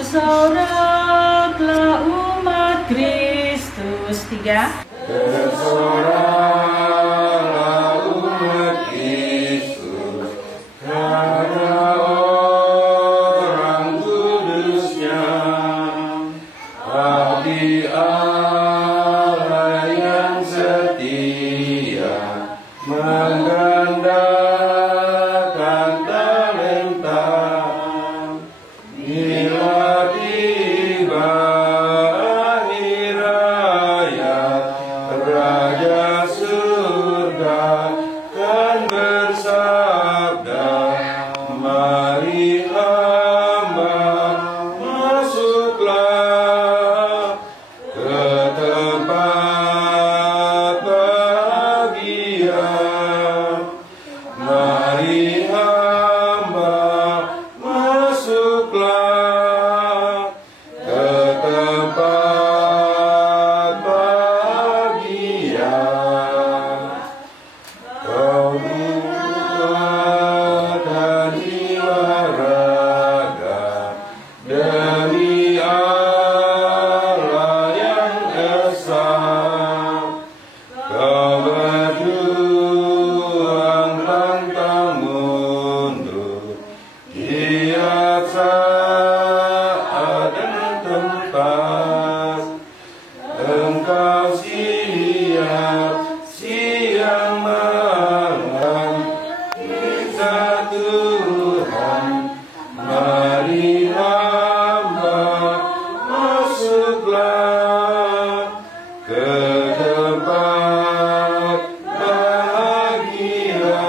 Bersoraklah umat Kristus. 3. Bersoraklah umat Kristus karena orang kudusnya. Abdi Allah yang setia menggandakan talenta. Bila tiba akhir hayat, Raja surga kan bersabda, mari hamba masuklah ke tempat bahagia. Mari hamba masuklah ke tempat bahagia. Kau kuatkan jiwa raga demi Allah yang esa. Kau berjuang pantang mundur tiap saat dan tempat. Engkau siap siang malam kita Tuhan. Mari hamba masuklah ke tempat bahagia.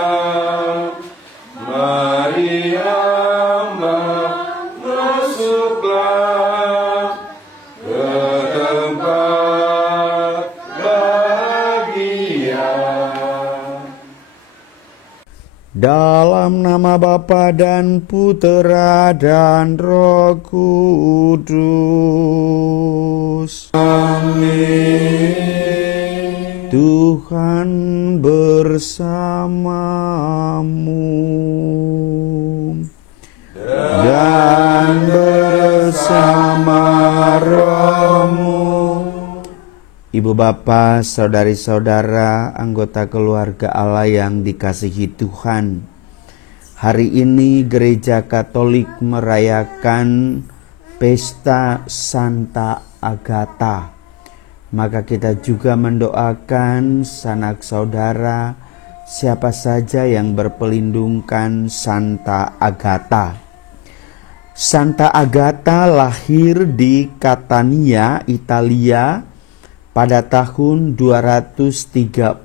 Mari hamba masuklah ke tempat bahagia. Dalam nama Bapa dan Putera dan Roh Kudus. Amin. Tuhan bersamamu dan bersama rohmu. Ibu bapa, saudari-saudara, anggota keluarga Allah yang dikasihi Tuhan. Hari ini Gereja Katolik merayakan Pesta Santa Agatha. Maka kita juga mendoakan sanak saudara siapa saja yang berpelindungkan Santa Agatha. Santa Agatha lahir di Catania, Italia pada tahun 231.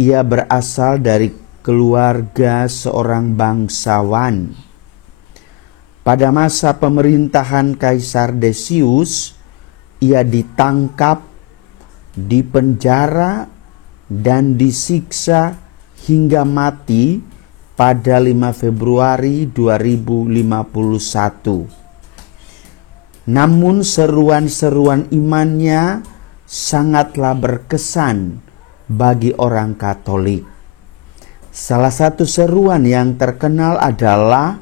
Ia berasal dari keluarga seorang bangsawan. Pada masa pemerintahan Kaisar Decius, ia ditangkap, dipenjara, dan disiksa hingga mati pada 5 Februari 2051. Namun seruan-seruan imannya sangatlah berkesan bagi orang Katolik. Salah satu seruan yang terkenal adalah,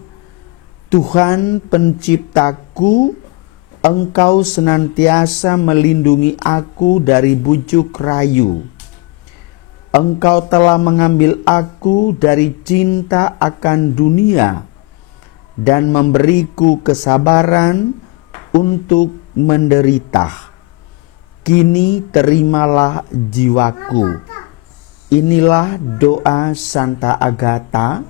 Tuhan penciptaku, Engkau senantiasa melindungi aku dari bujuk rayu. Engkau telah mengambil aku dari cinta akan dunia dan memberiku kesabaran untuk menderita. Kini terimalah jiwaku. Inilah doa Santa Agatha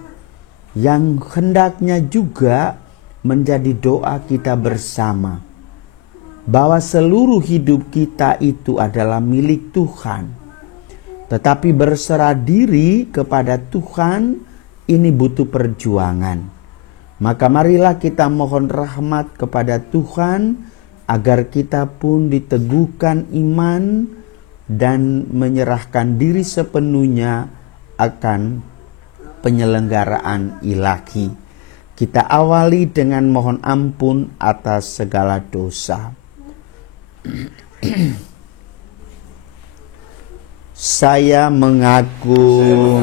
yang hendaknya juga menjadi doa kita bersama. Bahwa seluruh hidup kita itu adalah milik Tuhan. Tetapi berserah diri kepada Tuhan ini butuh perjuangan. Maka marilah kita mohon rahmat kepada Tuhan agar kita pun diteguhkan iman dan menyerahkan diri sepenuhnya akan penyelenggaraan ilahi. Kita awali dengan mohon ampun atas segala dosa. Saya mengaku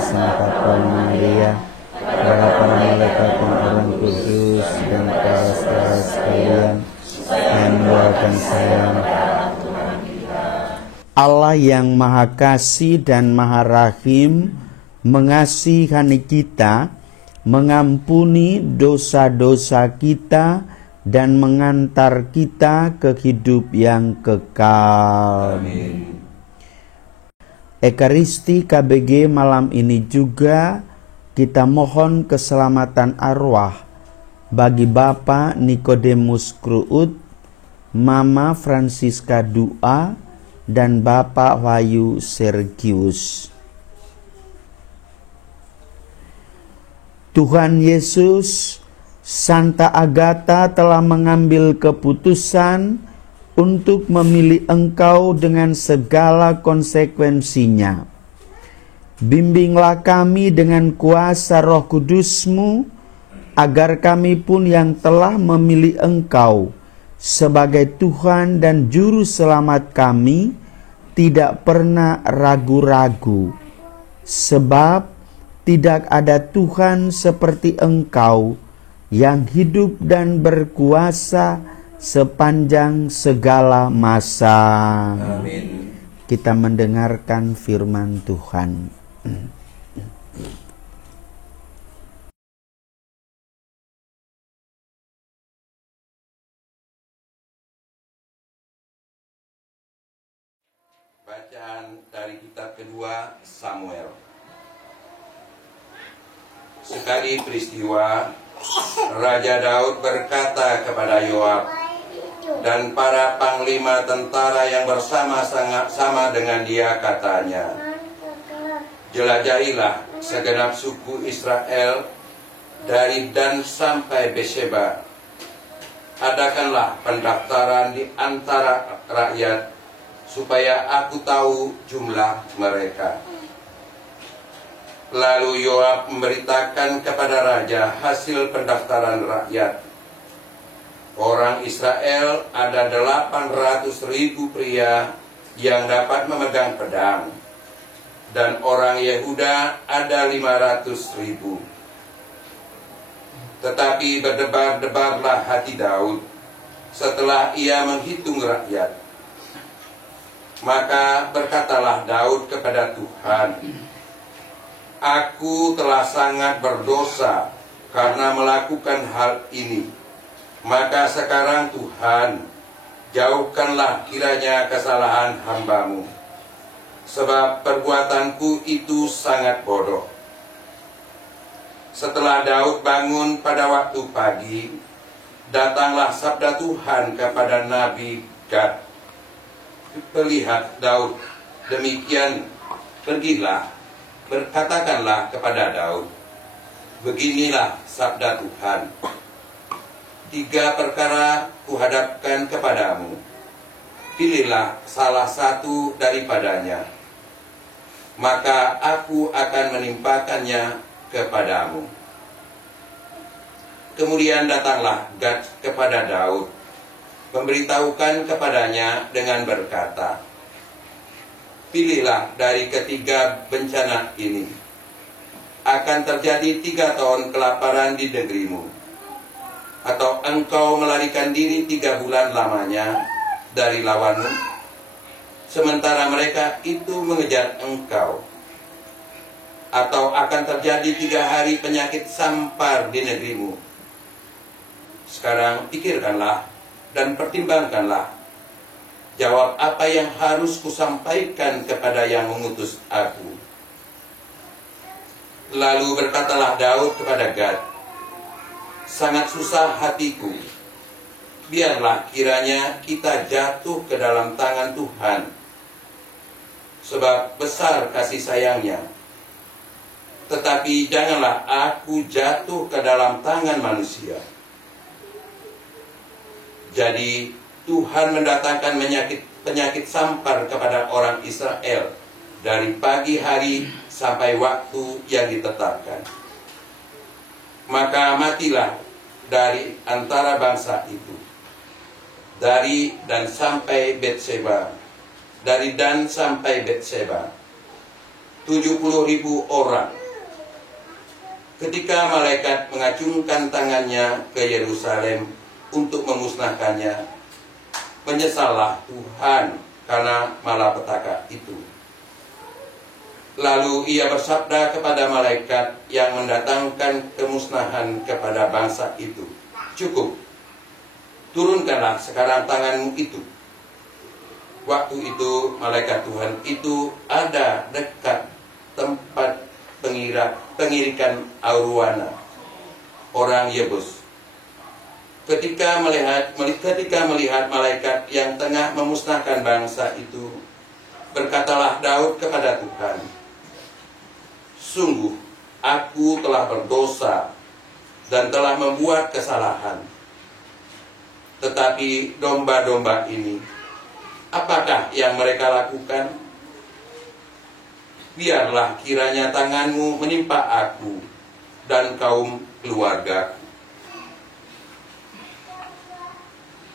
Santa Maria, para malaikat dan orang kudus dan para saudara sekalian yang mendoakan saya. Allah yang Maha Kasih dan Maha Rahim mengasihani kita, mengampuni dosa-dosa kita, dan mengantar kita ke hidup yang kekal. Amin. Ekaristi KBG malam ini juga kita mohon keselamatan arwah bagi Bapak Nikodemus Kruut, Mama Francisca Dua, dan Bapak Wahyu Sergius. Tuhan Yesus, Santa Agatha telah mengambil keputusan untuk memilih Engkau dengan segala konsekuensinya. Bimbinglah kami dengan kuasa Roh Kudus-Mu, agar kami pun yang telah memilih Engkau sebagai Tuhan dan Juru Selamat kami, tidak pernah ragu-ragu. Sebab tidak ada Tuhan seperti Engkau, yang hidup dan berkuasa sepanjang segala masa. Amin. Kita mendengarkan firman Tuhan. Bacaan dari kitab kedua Samuel. Sekali peristiwa, Raja Daud berkata kepada Yoab dan para panglima tentara yang bersama-sama dengan dia, katanya, jelajahilah segenap suku Israel dari Dan sampai Beersheba. Adakanlah pendaftaran di antara rakyat, supaya aku tahu jumlah mereka. Lalu Yoab memberitakan kepada raja hasil pendaftaran rakyat. Orang Israel ada 800.000 pria yang dapat memegang pedang, dan orang Yehuda ada 500.000. Tetapi berdebar-debarlah hati Daud setelah ia menghitung rakyat. Maka berkatalah Daud kepada Tuhan, aku telah sangat berdosa karena melakukan hal ini. Maka sekarang Tuhan, jauhkanlah kiranya kesalahan hamba-Mu, sebab perbuatanku itu sangat bodoh. Setelah Daud bangun pada waktu pagi, datanglah sabda Tuhan kepada Nabi Gad. Lihat Daud, demikian pergilah, berkatakanlah kepada Daud, beginilah sabda Tuhan, 3 perkara kuhadapkan kepadamu, pilihlah salah satu daripadanya, maka aku akan menimpakannya kepadamu. Kemudian datanglah Gad kepada Daud, memberitahukan kepadanya dengan berkata, pilihlah dari ketiga bencana ini. Akan terjadi 3 tahun kelaparan di negerimu, atau engkau melarikan diri 3 bulan lamanya dari lawanmu, sementara mereka itu mengejar engkau. Atau akan terjadi 3 hari penyakit sampar di negerimu. Sekarang pikirkanlah dan pertimbangkanlah, jawab apa yang harus kusampaikan kepada yang mengutus aku. Lalu berkatalah Daud kepada Gad, sangat susah hatiku, biarlah kiranya kita jatuh ke dalam tangan Tuhan, sebab besar kasih sayangnya. Tetapi janganlah aku jatuh ke dalam tangan manusia. Jadi Tuhan mendatangkan penyakit sampar kepada orang Israel dari pagi hari sampai waktu yang ditetapkan. Maka matilah dari antara bangsa itu, dari Dan sampai Beersheba, dari Dan sampai Beersheba, 70.000 orang. Ketika malaikat mengacungkan tangannya ke Yerusalem untuk memusnahkannya, menyesallah Tuhan karena malapetaka itu. Lalu ia bersabda kepada malaikat yang mendatangkan kemusnahan kepada bangsa itu, "Cukup, turunkanlah sekarang tanganmu itu." Waktu itu malaikat Tuhan itu ada dekat tempat pengirikan Arowana, orang Yebus. Ketika melihat malaikat yang tengah memusnahkan bangsa itu, berkatalah Daud kepada Tuhan, "Sungguh aku telah berdosa dan telah membuat kesalahan. Tetapi domba-domba ini, apakah yang mereka lakukan? Biarlah kiranya tanganmu menimpa aku dan kaum keluargaku."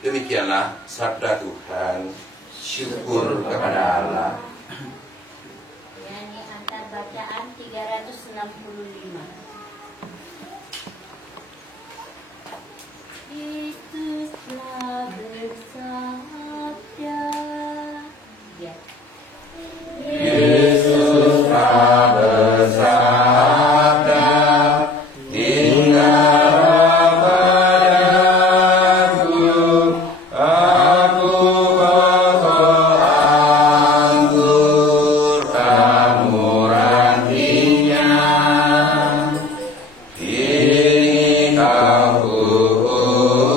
Demikianlah sabda Tuhan. Syukur kepada Allah. Nyanyi antar bacaan 365. Kristuslah bersabda. Ya. Yesuslah bersabda, "Tinggallah padaku, aku potong anggur, kamu rantingnya. Ini kau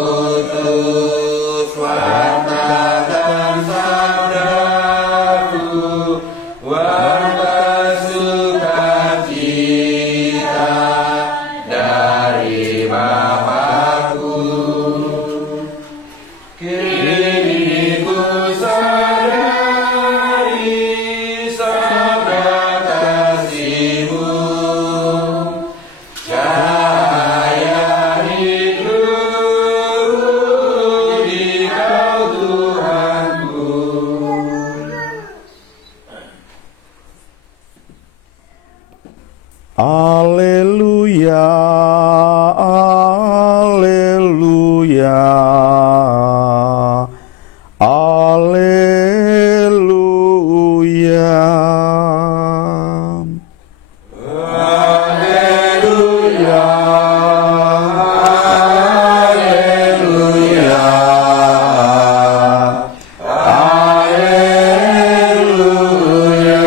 utus, wartakan sabdaku, warta sukacita dari Bapakku. Kini ku sadari sabda kasih-Mu, cahaya hidup di Kau Tuhanku." Haleluya, haleluya, haleluya. Haleluya, haleluya, haleluya.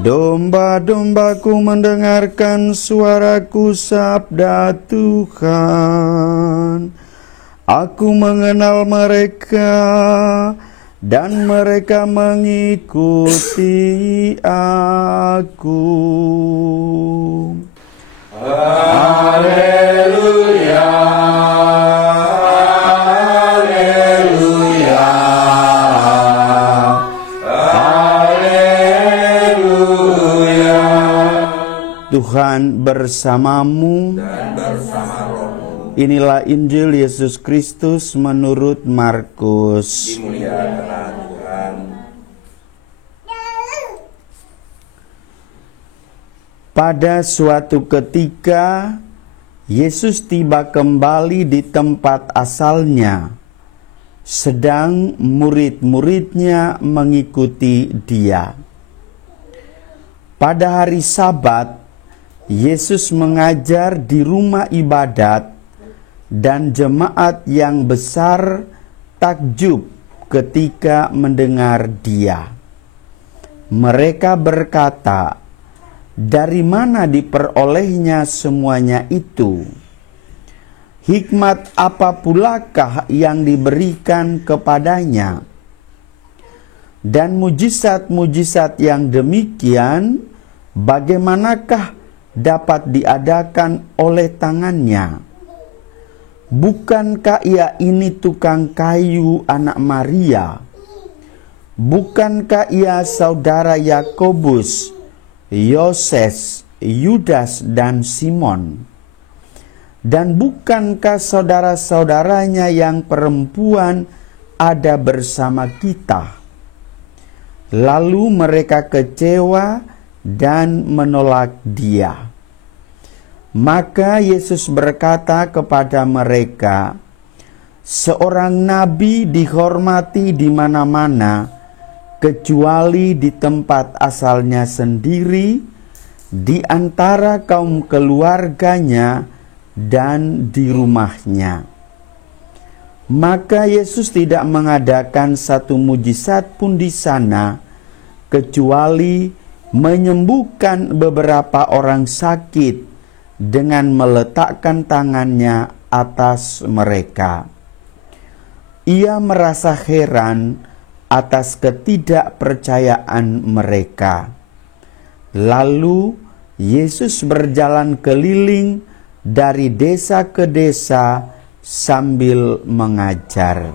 Domba-dombaku mendengarkan suaraku, sabda Tuhan. Aku mengenal mereka dan mereka mengikuti aku. Haleluya, haleluya, haleluya. Tuhan bersamamu dan bersama rohmu. Inilah Injil Yesus Kristus menurut Markus. Dimuliakanlah Tuhan. Pada suatu ketika, Yesus tiba kembali di tempat asalnya, sedang murid-muridnya mengikuti Dia. Pada hari Sabat, Yesus mengajar di rumah ibadat, dan jemaat yang besar takjub ketika mendengar Dia. Mereka berkata, "Dari mana diperolehnya semuanya itu? Hikmat apa pulakah yang diberikan kepadanya? Dan mujizat-mujizat yang demikian, bagaimanakah dapat diadakan oleh tangannya? Bukankah ia ini tukang kayu anak Maria? Bukankah ia saudara Yakobus, Yoses, Yudas, dan Simon? Dan bukankah saudara-saudaranya yang perempuan ada bersama kita?" Lalu mereka kecewa dan menolak Dia. Maka Yesus berkata kepada mereka, "Seorang nabi dihormati di mana-mana, kecuali di tempat asalnya sendiri, di antara kaum keluarganya, dan di rumahnya." Maka Yesus tidak mengadakan satu mujizat pun di sana, kecuali menyembuhkan beberapa orang sakit dengan meletakkan tangannya atas mereka. Ia merasa heran atas ketidakpercayaan mereka. Lalu Yesus berjalan keliling dari desa ke desa sambil mengajar.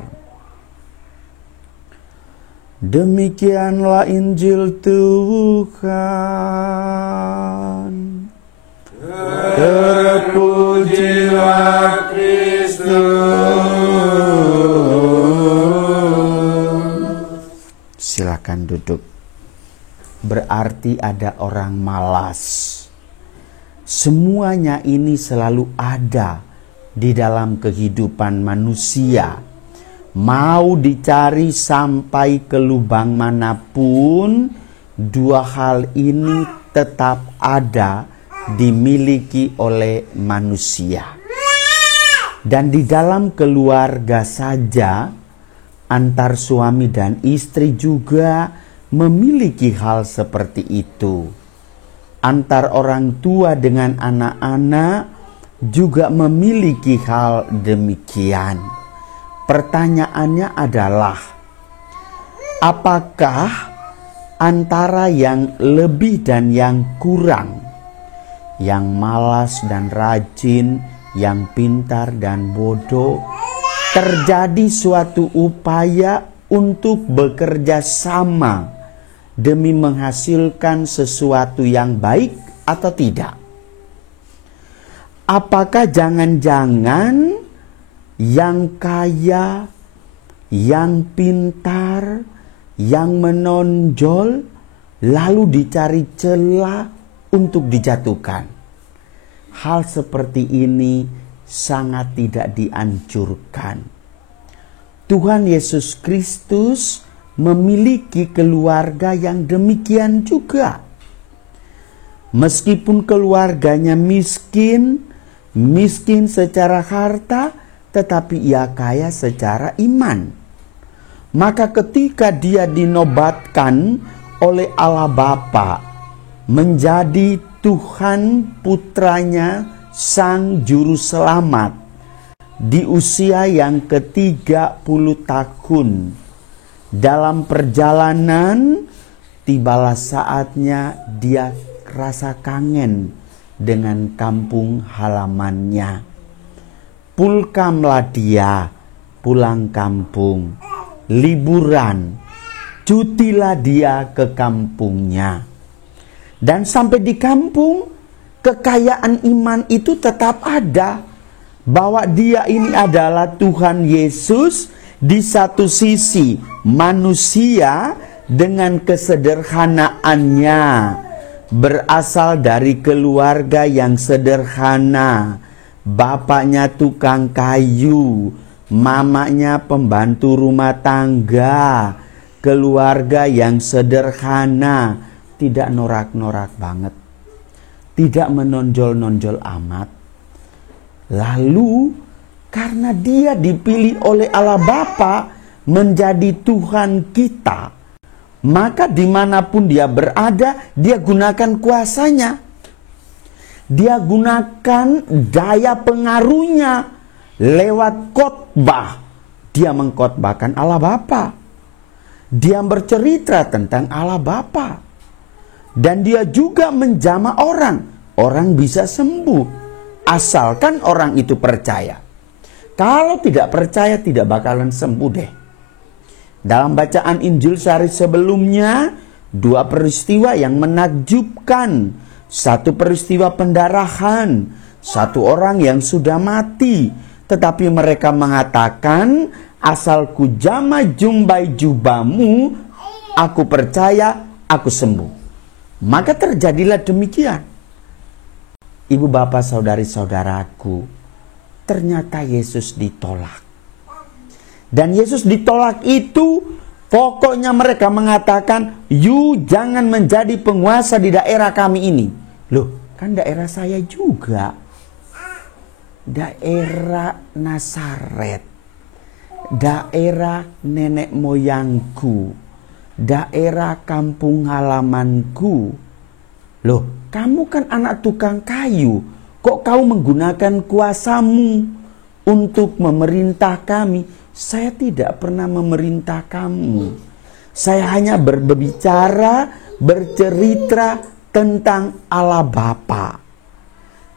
Demikianlah Injil Tuhan. Terpujilah Kristus. Silakan duduk. Berarti ada orang malas. Semuanya ini selalu ada di dalam kehidupan manusia. Mau dicari sampai ke lubang manapun, dua hal ini tetap ada, dimiliki oleh manusia. Dan di dalam keluarga saja, antar suami dan istri juga memiliki hal seperti itu. Antar orang tua dengan anak-anak juga memiliki hal demikian. Pertanyaannya adalah, apakah antara yang lebih dan yang kurang, yang malas dan rajin, yang pintar dan bodoh, terjadi suatu upaya untuk bekerja sama demi menghasilkan sesuatu yang baik atau tidak? Apakah jangan-jangan yang kaya, yang pintar, yang menonjol, lalu dicari celah untuk dijatuhkan? Hal seperti ini sangat tidak dianjurkan. Tuhan Yesus Kristus memiliki keluarga yang demikian juga. Meskipun keluarganya miskin secara harta, tetapi ia kaya secara iman. Maka ketika dia dinobatkan oleh Allah Bapa menjadi Tuhan putranya, Sang Juru Selamat, di usia yang ke-30 tahun, dalam perjalanan tibalah saatnya dia rasa kangen dengan kampung halamannya. Pulkamlah dia pulang kampung, liburan, cutilah dia ke kampungnya. Dan sampai di kampung, kekayaan iman itu tetap ada. Bahwa dia ini adalah Tuhan Yesus, di satu sisi manusia dengan kesederhanaannya, berasal dari keluarga yang sederhana. Bapaknya tukang kayu, mamanya pembantu rumah tangga, keluarga yang sederhana, tidak norak-norak banget, tidak menonjol-nonjol amat. Lalu karena dia dipilih oleh Allah Bapa menjadi Tuhan kita, maka dimanapun dia berada, dia gunakan kuasanya. Dia gunakan daya pengaruhnya lewat khotbah. Dia mengkhotbahkan Allah Bapa. Dia bercerita tentang Allah Bapa. Dan dia juga menjamah orang. Orang bisa sembuh, asalkan orang itu percaya. Kalau tidak percaya, tidak bakalan sembuh deh. Dalam bacaan Injil sehari sebelumnya, dua peristiwa yang menakjubkan. Satu peristiwa pendarahan, satu orang yang sudah mati, tetapi mereka mengatakan, asal ku jamah jumbai jubahmu, aku percaya, aku sembuh. Maka terjadilah demikian. Ibu bapak saudari-saudaraku, ternyata Yesus ditolak. Dan Yesus ditolak itu, pokoknya mereka mengatakan, "You jangan menjadi penguasa di daerah kami ini." Loh, kan daerah saya juga. Daerah Nazaret. Daerah nenek moyangku. Daerah kampung halamanku. Loh, kamu kan anak tukang kayu. Kok kau menggunakan kuasamu untuk memerintah kami? Saya tidak pernah memerintah kamu. Saya hanya berbicara, bercerita tentang Allah Bapa.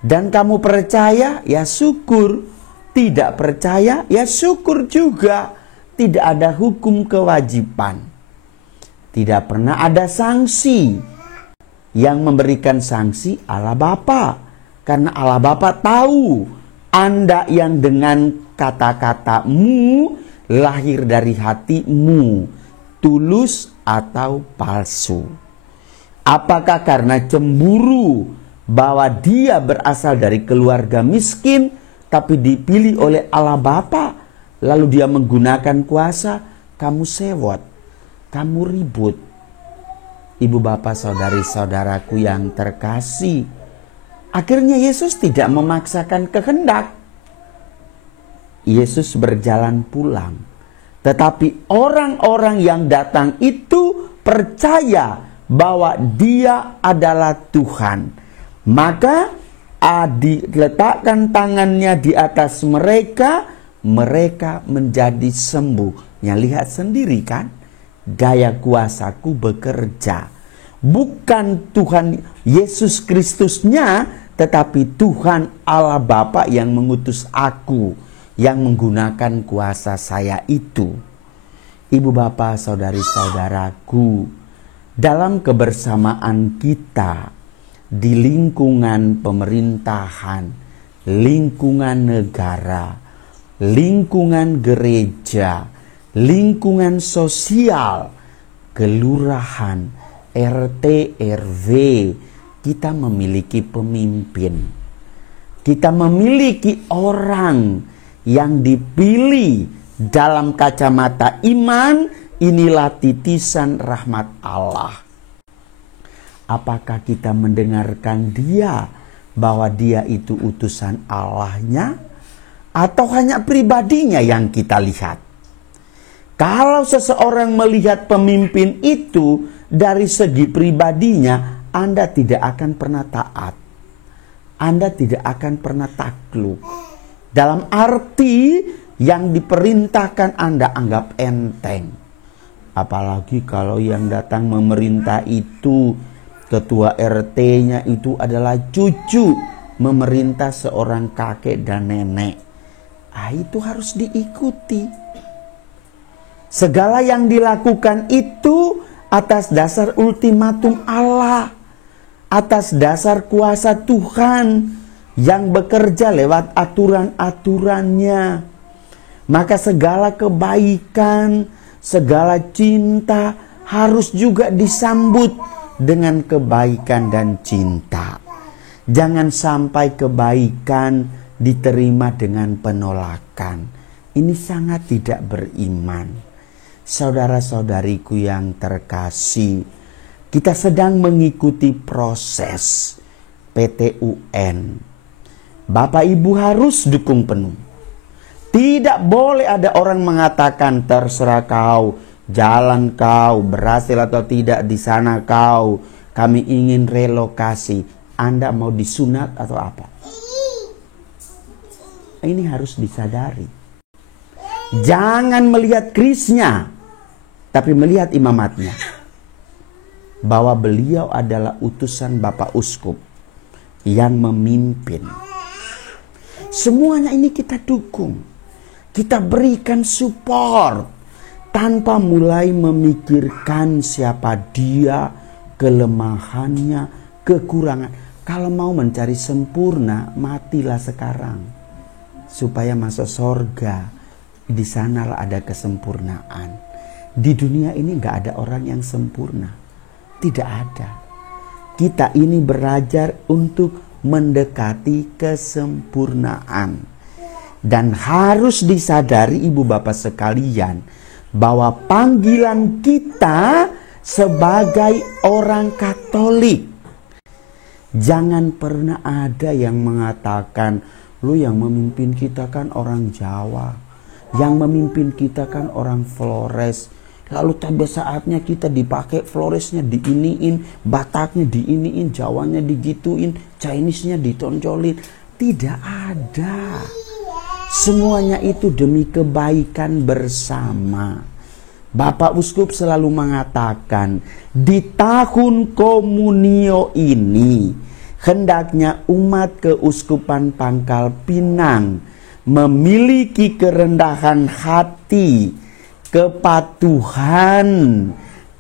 Dan kamu percaya, ya syukur. Tidak percaya, ya syukur juga. Tidak ada hukum kewajiban. Tidak pernah ada sanksi. Yang memberikan sanksi Allah Bapa. Karena Allah Bapa tahu Anda yang dengan kata-katamu lahir dari hatimu, tulus atau palsu. Apakah karena cemburu bahwa dia berasal dari keluarga miskin tapi dipilih oleh Allah Bapa, lalu dia menggunakan kuasa, kamu sewot, kamu ribut. Ibu bapak saudari-saudaraku yang terkasih, akhirnya Yesus tidak memaksakan kehendak. Yesus berjalan pulang. Tetapi orang-orang yang datang itu percaya bahwa dia adalah Tuhan. Maka diletakkan tangannya di atas mereka, mereka menjadi sembuh. Ya, lihat sendiri kan, daya kuasaku bekerja. Bukan Tuhan Yesus Kristusnya, tetapi Tuhan Allah Bapa yang mengutus aku, yang menggunakan kuasa saya itu. Ibu bapak saudari-saudaraku, dalam kebersamaan kita di lingkungan pemerintahan, lingkungan negara, lingkungan gereja, lingkungan sosial, kelurahan, RT, RW, kita memiliki pemimpin. Kita memiliki orang yang dipilih dalam kacamata iman, inilah titisan rahmat Allah. Apakah kita mendengarkan dia bahwa dia itu utusan Allahnya, atau hanya pribadinya yang kita lihat? Kalau seseorang melihat pemimpin itu dari segi pribadinya, Anda tidak akan pernah taat. Anda tidak akan pernah takluk. Dalam arti yang diperintahkan Anda anggap enteng. Apalagi kalau yang datang memerintah itu, ketua RT-nya itu adalah cucu memerintah seorang kakek dan nenek. Itu harus diikuti. Segala yang dilakukan itu atas dasar ultimatum Allah, atas dasar kuasa Tuhan yang bekerja lewat aturan-aturannya. Maka segala kebaikan, segala cinta harus juga disambut dengan kebaikan dan cinta. Jangan sampai kebaikan diterima dengan penolakan. Ini sangat tidak beriman. Saudara-saudariku yang terkasih, kita sedang mengikuti proses PTUN. Bapak Ibu harus dukung penuh. Tidak boleh ada orang mengatakan terserah kau, jalan kau, berhasil atau tidak di sana kau, kami ingin relokasi. Anda mau disunat atau apa? Ini harus disadari. Jangan melihat kerisnya, tapi melihat imamatnya. Bahwa beliau adalah utusan Bapak Uskup yang memimpin. Semuanya ini kita dukung. Kita berikan support. Tanpa mulai memikirkan siapa dia, kelemahannya, kekurangan. Kalau mau mencari sempurna, matilah sekarang. Supaya masuk surga. Di sanalah ada kesempurnaan. Di dunia ini gak ada orang yang sempurna. Tidak ada. kita ini belajar untuk mendekati kesempurnaan. Dan harus disadari ibu bapak sekalian, bahwa panggilan kita sebagai orang Katolik, jangan pernah ada yang mengatakan, lu yang memimpin kita kan orang Jawa, yang memimpin kita kan orang Flores, lalu tiba saatnya kita dipakai Floresnya diiniin, Bataknya diiniin, Jawanya digituin, Chinese-nya ditonjolin. Tidak ada. Semuanya itu demi kebaikan bersama. Bapak Uskup selalu mengatakan, di tahun komunio ini, hendaknya umat Keuskupan Pangkal Pinang memiliki kerendahan hati, kepatuhan,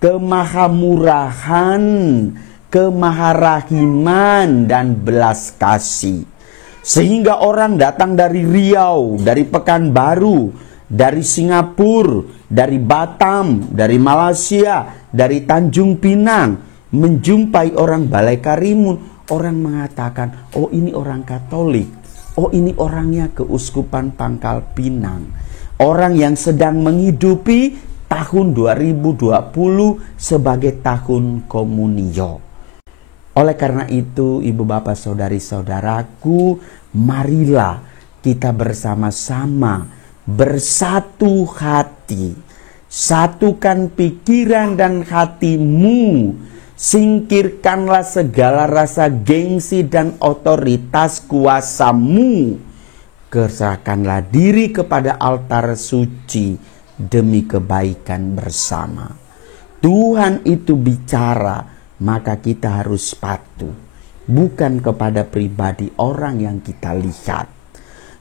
kemahamurahan, kemaharahiman, dan belas kasih. Sehingga orang datang dari Riau, dari Pekanbaru, dari Singapura, dari Batam, dari Malaysia, dari Tanjung Pinang, menjumpai orang Balai Karimun. Orang mengatakan, oh ini orang Katolik, oh ini orangnya Keuskupan Pangkal Pinang. Orang yang sedang menghidupi tahun 2020 sebagai tahun komunio. Oleh karena itu, ibu bapak saudari-saudaraku, marilah kita bersama-sama bersatu hati. Satukan pikiran dan hatimu. Singkirkanlah segala rasa gengsi dan otoritas kuasamu. Serahkanlah diri kepada altar suci demi kebaikan bersama. Tuhan itu bicara, maka kita harus patuh, bukan kepada pribadi orang yang kita lihat.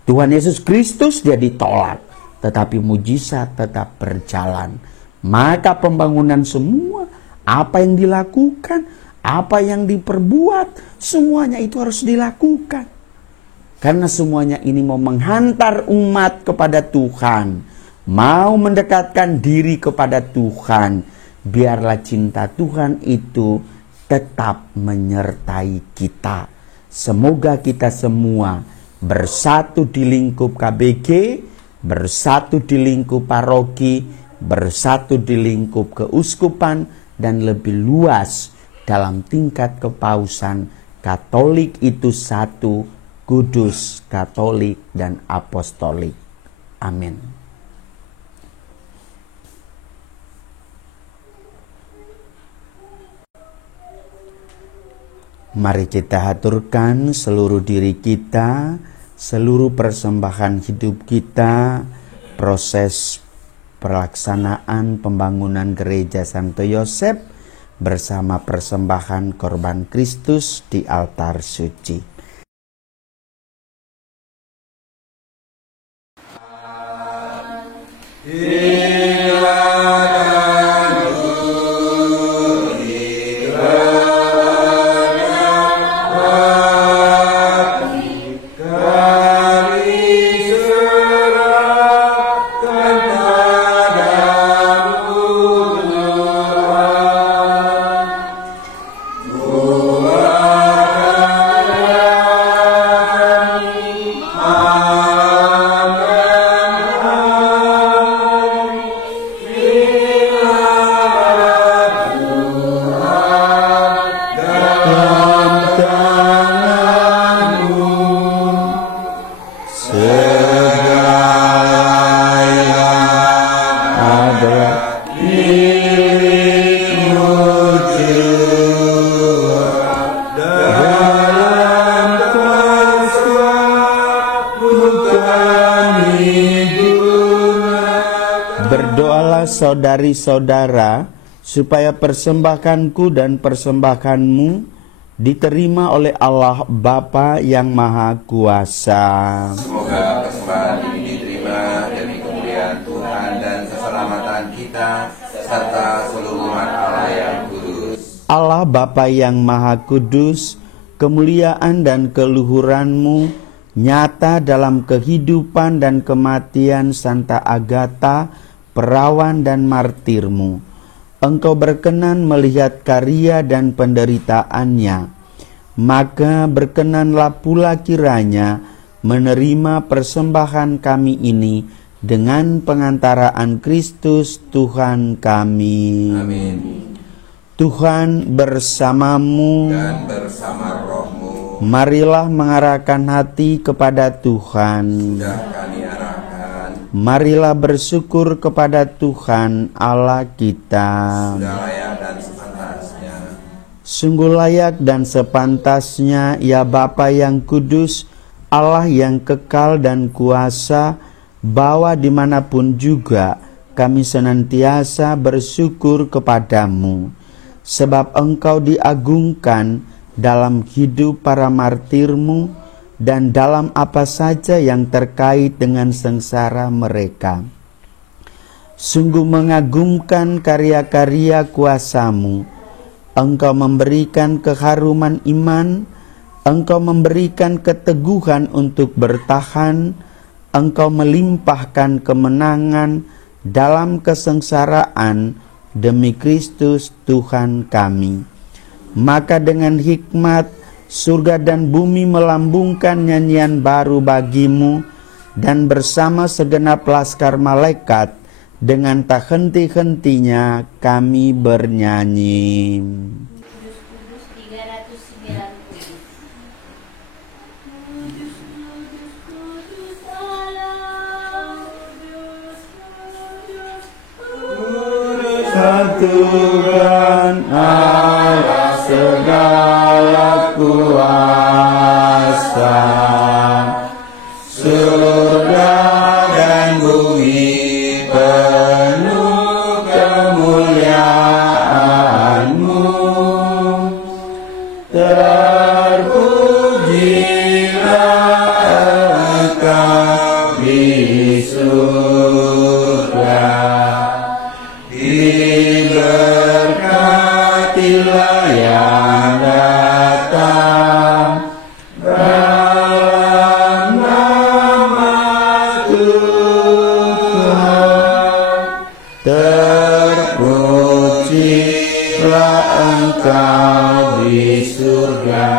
Tuhan Yesus Kristus dia ditolak, tetapi mujizat tetap berjalan. Maka pembangunan semua, apa yang dilakukan, apa yang diperbuat, semuanya itu harus dilakukan. Karena semuanya ini mau menghantar umat kepada Tuhan, mau mendekatkan diri kepada Tuhan. Biarlah cinta Tuhan itu tetap menyertai kita. Semoga kita semua bersatu di lingkup KBG, bersatu di lingkup paroki, bersatu di lingkup keuskupan, dan lebih luas dalam tingkat kepausan. Katolik itu satu, kudus, Katolik, dan apostolik. Amin. Mari kita haturkan seluruh diri kita, seluruh persembahan hidup kita, proses pelaksanaan pembangunan gereja Santo Yosef bersama persembahan korban Kristus di altar suci. Berdoalah saudari-saudara, supaya persembahanku dan persembahanmu diterima oleh Allah Bapa yang Maha Kuasa. Semoga persembahan ini diterima demi kemuliaan Tuhan dan keselamatan kita, serta seluruh umat Allah yang kudus. Allah Bapa yang Maha Kudus, kemuliaan dan keluhuranmu nyata dalam kehidupan dan kematian Santa Agatha, perawan dan martirmu. Engkau berkenan melihat karya dan penderitaannya, maka berkenanlah pula kiranya menerima persembahan kami ini dengan pengantaraan Kristus Tuhan kami. Amin. Tuhan bersamamu Dan bersama rohmu, marilah mengarahkan hati kepada Tuhan. sudah kami arahkan, Marilah bersyukur kepada Tuhan Allah kita. sudah layak dan sepantasnya. Sungguh layak dan sepantasnya, ya Bapa yang kudus, Allah yang kekal dan kuasa, bahwa dimanapun juga kami senantiasa bersyukur kepadamu, sebab Engkau diagungkan dalam hidup para martirmu dan dalam apa saja yang terkait dengan sengsara mereka. Sungguh mengagumkan karya-karya kuasamu. Engkau memberikan keharuman iman, Engkau memberikan keteguhan untuk bertahan, Engkau melimpahkan kemenangan dalam kesengsaraan demi Kristus Tuhan kami. Maka dengan hikmat surga dan bumi melambungkan nyanyian baru bagimu, dan bersama segenap laskar malaikat dengan tak henti-hentinya kami bernyanyi. Kudus 390. Kudus Allah. Tuhan Allah segala kuasa, surga dan bumi penuh kemuliaan-Mu. Terpujilah Engkau di surga, diberkatilah yang datang dalam nama Tuhan. Terpujilah Engkau di surga.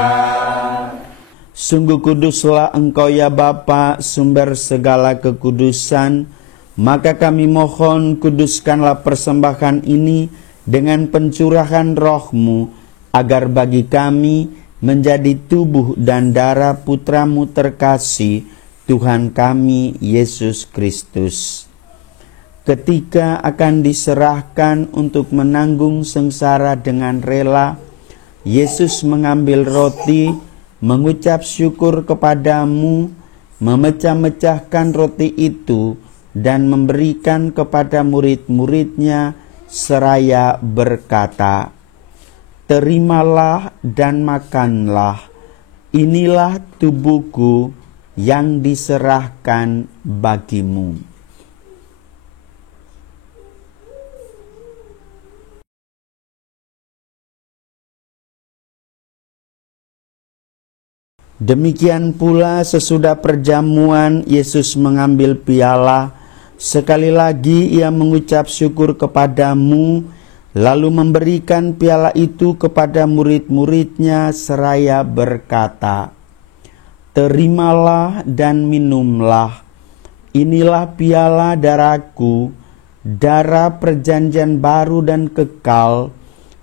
Sungguh kuduslah Engkau ya Bapa, sumber segala kekudusan. Maka kami mohon, kuduskanlah persembahan ini dengan pencurahan roh-Mu, agar bagi kami menjadi tubuh dan darah Putra-Mu terkasih, Tuhan kami Yesus Kristus. Ketika akan diserahkan untuk menanggung sengsara dengan rela, Yesus mengambil roti, mengucap syukur kepadamu, memecah-mecahkan roti itu, dan memberikan kepada murid-muridnya seraya berkata, "Terimalah dan makanlah, inilah tubuhku yang diserahkan bagimu." Demikian pula sesudah perjamuan, Yesus mengambil piala. Sekali lagi ia mengucap syukur kepadamu, lalu memberikan piala itu kepada murid-muridnya seraya berkata, "Terimalah dan minumlah, inilah piala darahku, darah perjanjian baru dan kekal,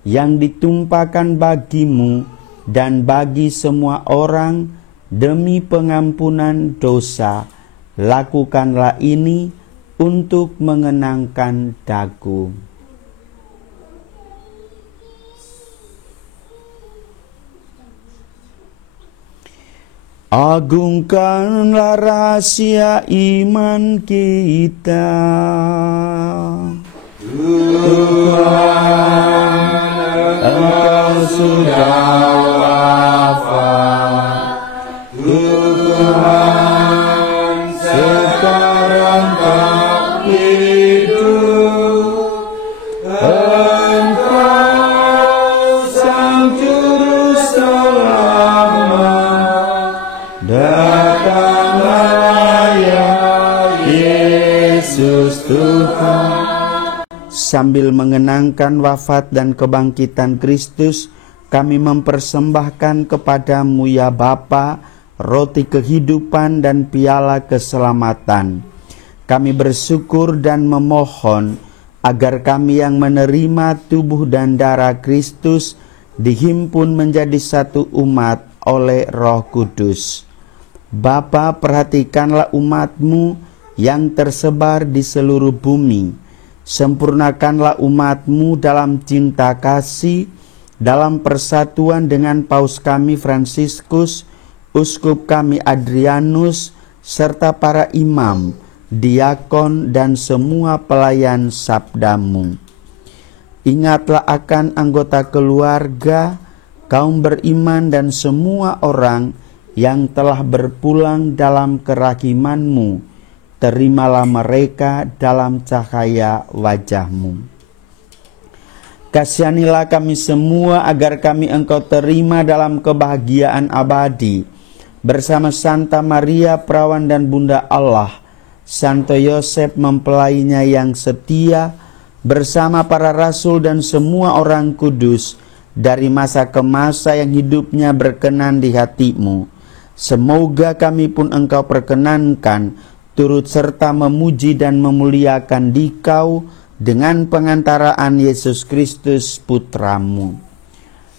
yang ditumpahkan bagimu dan bagi semua orang demi pengampunan dosa. Lakukanlah ini untuk mengenangkan daku." Agungkanlah rahasia iman kita. Tuhan, Engkau sudah wafat. Tuhan, sekarang kau hidup. Engkau sang juru selamat. Datanglah ya Yesus Tuhan. Sambil mengenangkan wafat dan kebangkitan Kristus, kami mempersembahkan kepadamu ya Bapa, roti kehidupan dan piala keselamatan. Kami bersyukur dan memohon agar kami yang menerima tubuh dan darah Kristus dihimpun menjadi satu umat oleh Roh Kudus. Bapa, perhatikanlah umat-Mu yang tersebar di seluruh bumi. Sempurnakanlah umat-Mu dalam cinta kasih, dalam persatuan dengan Paus kami Fransiskus, Uskup kami Adrianus, serta para imam, diakon, dan semua pelayan sabda-Mu. Ingatlah akan anggota keluarga, kaum beriman, dan semua orang yang telah berpulang dalam kerahiman-Mu. Terimalah mereka dalam cahaya wajah-Mu. Kasihanilah kami semua agar kami Engkau terima dalam kebahagiaan abadi, bersama Santa Maria Perawan dan Bunda Allah, Santo Yosef mempelainya yang setia, bersama para rasul dan semua orang kudus, dari masa ke masa yang hidupnya berkenan di hati-Mu. Semoga kami pun Engkau perkenankan, turut serta memuji dan memuliakan Dikau dengan pengantaraan Yesus Kristus Putra-Mu.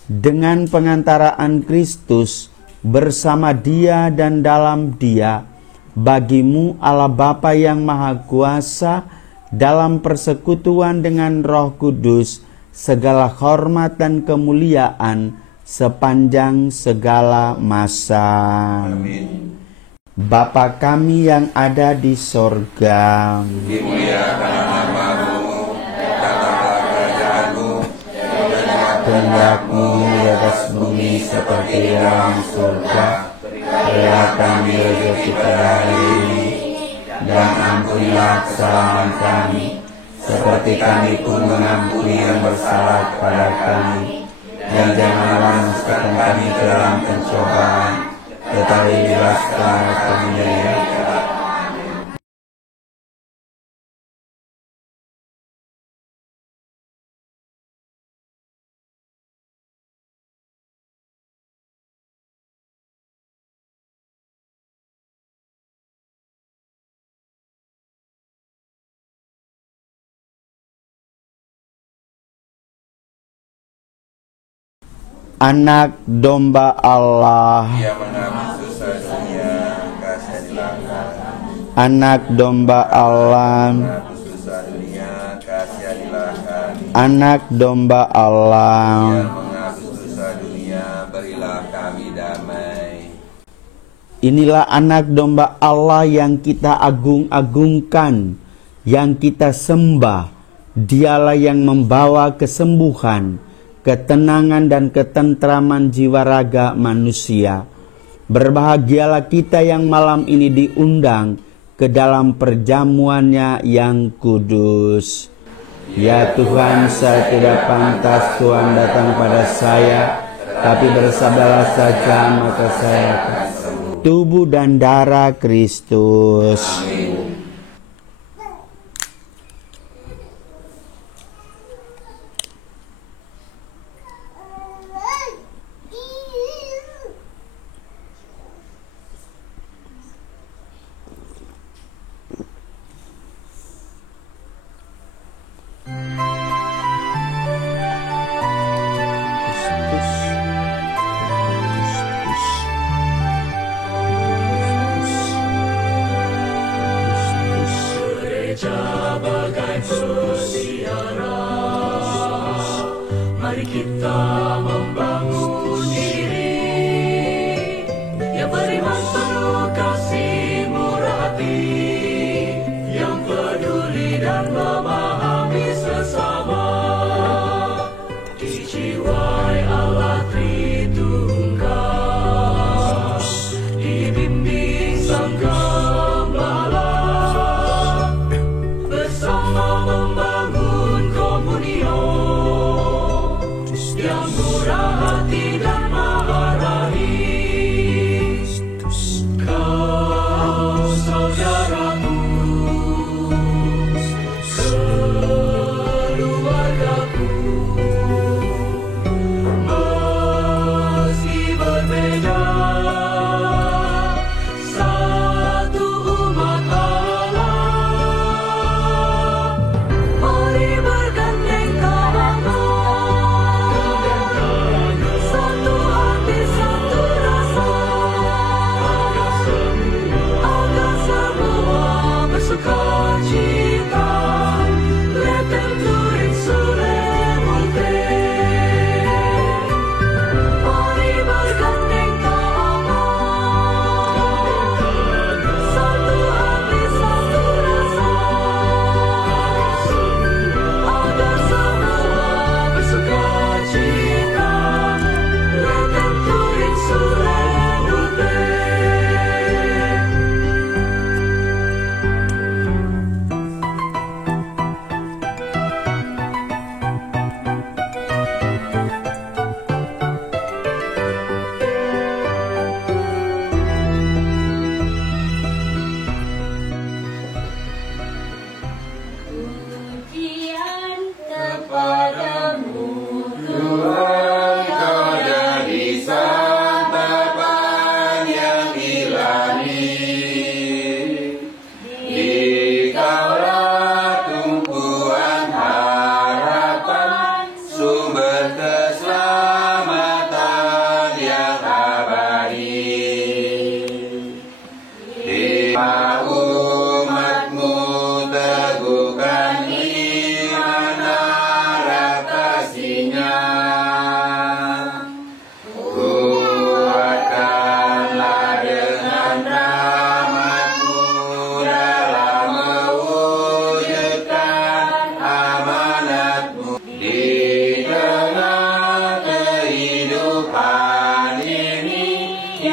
Dengan pengantaraan Kristus, bersama Dia dan dalam Dia, bagi-Mu Allah Bapa yang Maha Kuasa, dalam persekutuan dengan Roh Kudus, segala hormat dan kemuliaan sepanjang segala masa. Amin. Bapa kami yang ada di sorga, Dimuliakan nama-Mu, datanglah kerajaan-Mu, kehendak-Mu di atas bumi seperti di dalam surga. Berilah kami rezeki kita hari ini, dan ampunilah kesalahan kami, seperti kami pun mengampuni yang bersalah kepada kami. Dan janganlah masukkan kami ke dalam pencobaan, tetapi bebaskan kami dari yang jahat. Anak domba Allah, Dia mengambil susah dunia, kasihanilah kami. anak domba Allah, Mengambil susah dunia, kasihanilah kami. anak domba Dia Allah. mengambil susah dunia, berilah kami damai. Inilah anak domba Allah yang kita agung-agungkan, yang kita sembah. Dialah yang membawa kesembuhan, ketenangan dan ketentraman jiwa raga manusia. Berbahagialah kita yang malam ini diundang ke dalam perjamuannya yang kudus. Ya Tuhan, saya tidak pantas Tuhan datang pada saya, tapi bersabdalah saja maka saya akan sembuh. Tubuh dan darah Kristus.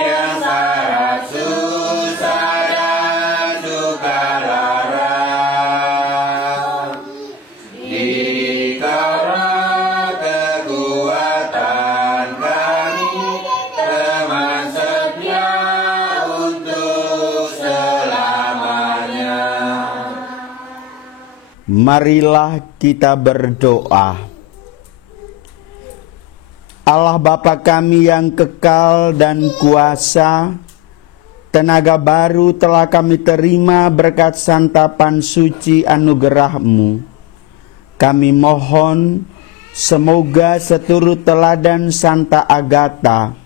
yang sangat susah dan duka lara. Dikaulah kekuatan kami, teman setia untuk selamanya. Marilah kita berdoa. Allah Bapa kami yang kekal dan kuasa, tenaga baru telah kami terima berkat santapan suci anugerah-Mu. Kami mohon semoga seturut teladan Santa Agatha,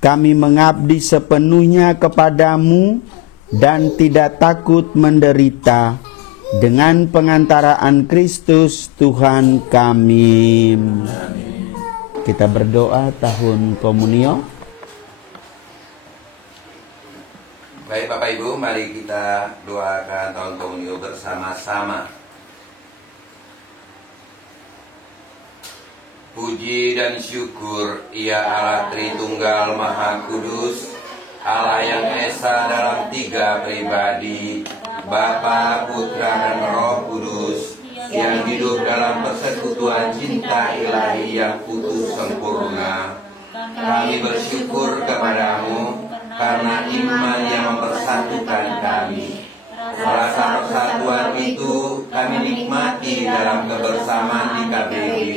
kami mengabdi sepenuhnya kepadamu dan tidak takut menderita, dengan pengantaraan Kristus Tuhan kami. Kita berdoa tahun komunio. Baik Bapak Ibu, mari kita doakan tahun komunio bersama-sama. Puji dan syukur Ya Allah Tritunggal Maha Kudus, Allah yang esa dalam 3 pribadi, Bapa, Putra, dan Roh Kudus, yang hidup dalam persekutuan cinta ilahi yang utuh sempurna. Kami bersyukur kepadamu karena iman yang mempersatukan kami. Rasa persatuan itu kami nikmati dalam kebersamaan di KBG,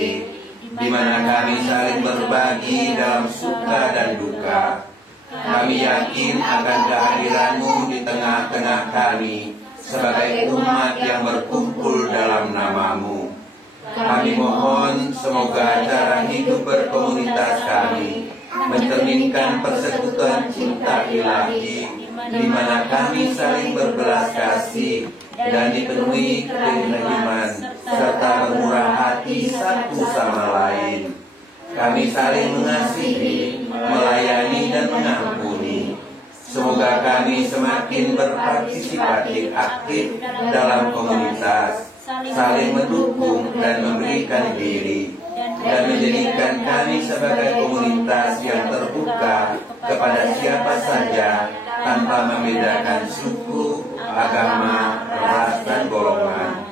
di mana kami saling berbagi dalam suka dan duka. Kami yakin akan kehadiranmu di tengah-tengah kami sebagai umat yang berkumpul dalam namamu. Kami mohon semoga cara hidup berkomunitas kami mencerminkan persekutuan cinta ilahi, di mana kami saling berbelas kasih dan dipenuhi kerendahan serta bermurah hati satu sama lain. Kami saling mengasihi, melayani, dan mengampuni. Semoga kami semakin berpartisipatif aktif dalam komunitas, saling mendukung dan memberikan diri, dan menjadikan kami sebagai komunitas yang terbuka kepada siapa saja tanpa membedakan suku, agama, ras, dan golongan.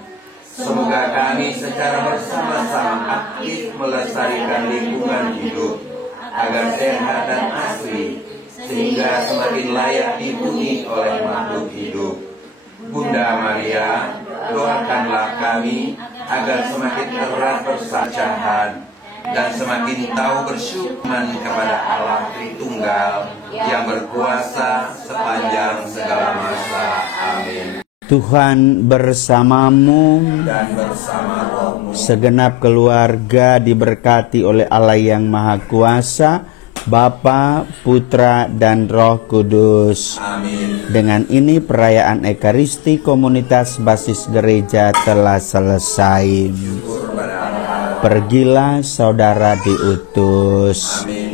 Semoga kami secara bersama-sama aktif melestarikan lingkungan hidup agar sehat dan asli, sehingga semakin layak dihuni oleh makhluk hidup. Bunda Maria, doakanlah kami agar semakin erat persahabatan dan semakin tahu bersyukur kepada Allah Tritunggal yang berkuasa sepanjang segala masa. Amin. Tuhan bersamamu Dan bersama rohmu. Segenap keluarga diberkati oleh Allah yang Maha Kuasa, Bapa, Putra, dan Roh Kudus. Amin. Dengan ini perayaan Ekaristi komunitas basis gereja telah selesai. Pergilah saudara diutus. Amin.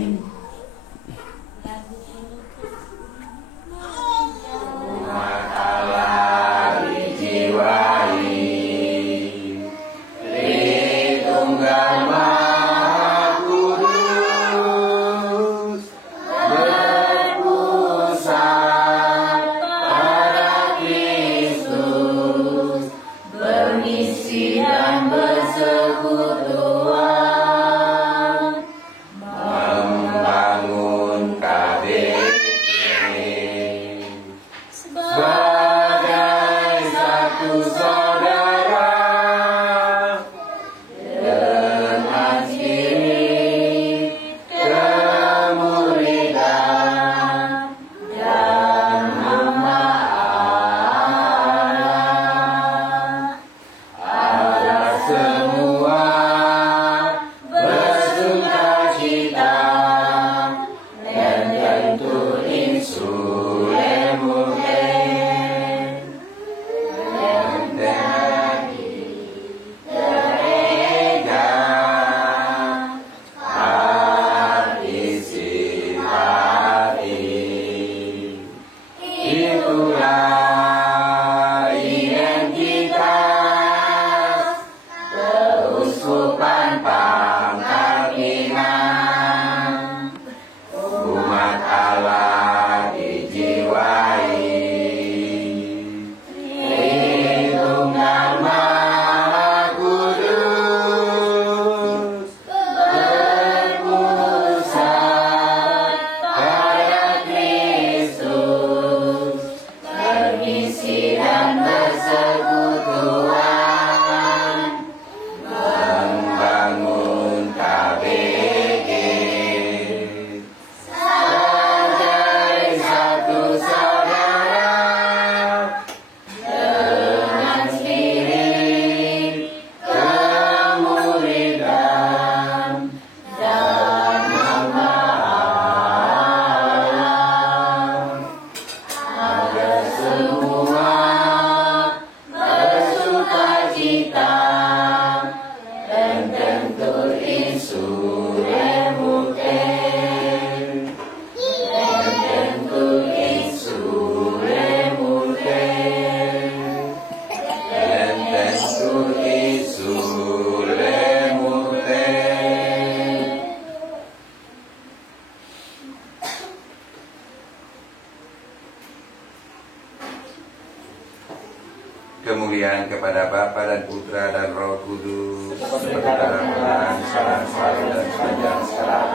Kemuliaan kepada Bapa dan Putra dan Roh Kudus, seperti dalam bulan, sekarang, selalu, dan sepanjang sekarang.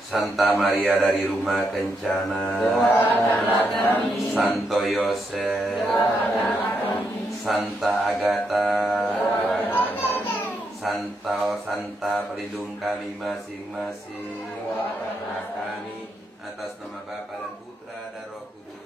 Santa Maria dari Rumah Kencana, Santo Yosef, Santa Agatha, Santa pelindung kami masing-masing, kami atas nama Bapa dan Putra dan Roh Kudus.